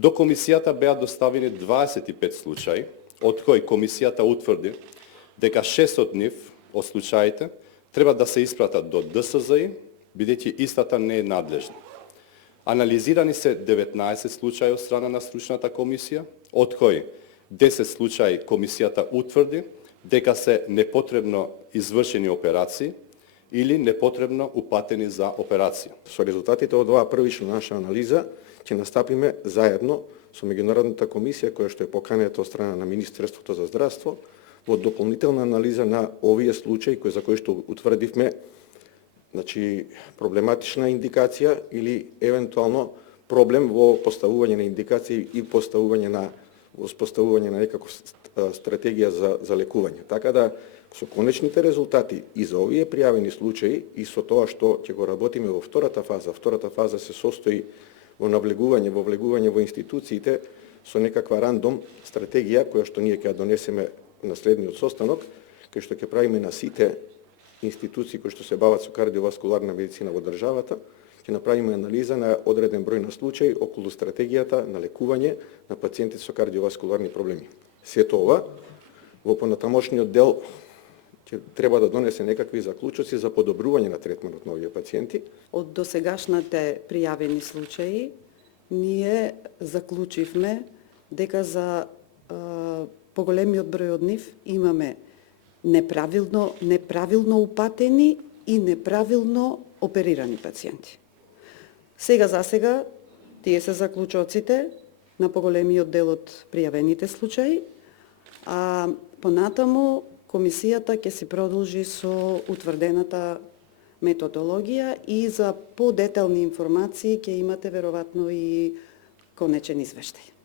До комисијата беа доставени 25 случаи, од кои комисијата утврди дека 6 од нив, од случаите, треба да се испратат до ДСЗИ, бидејќи истата не е надлежна. Анализирани се 19 случаи од страна на стручната комисија, од кои 10 случаи комисијата утврди дека се непотребно извршени операции или непотребно упатени за операција. Со резултатите од оваа првична наша анализа ќе настапиме заедно со меѓународната комисија која што е поканета од страна на Министерството за здравство во дополнителна анализа на овие случаи за кои што утврдивме проблематична индикација или евентуално проблем во поставување на индикации и поставување на некаква стратегија за лекување. Така да со конечните резултати и за овие пријавени случаи и со тоа што ќе го работиме во втората фаза се состои во влегување во институциите со некаква рандом стратегија која што ние ќе ја донесеме на следниот состанок, кај што ќе правиме на сите институции кои што се бават со кардиоваскуларна медицина во државата, ќе направиме анализа на одреден број на случаи околу стратегијата на лекување на пациенти со кардиоваскуларни проблеми. Сето ова во понатамошниот дел ќе треба да донесе некакви заклучоци за подобрување на третманот на овие пациенти. Од досегашните пријавени случаи ние заклучивме дека за поголемиот број од нив имаме неправилно упатени и неправилно оперирани пациенти. За сега тие се заклучоците на поголемиот дел од пријавените случаи, а понатаму комисијата ќе се продолжи со утврдената методологија и за подетални информации ќе имате веројатно и конечен извештај.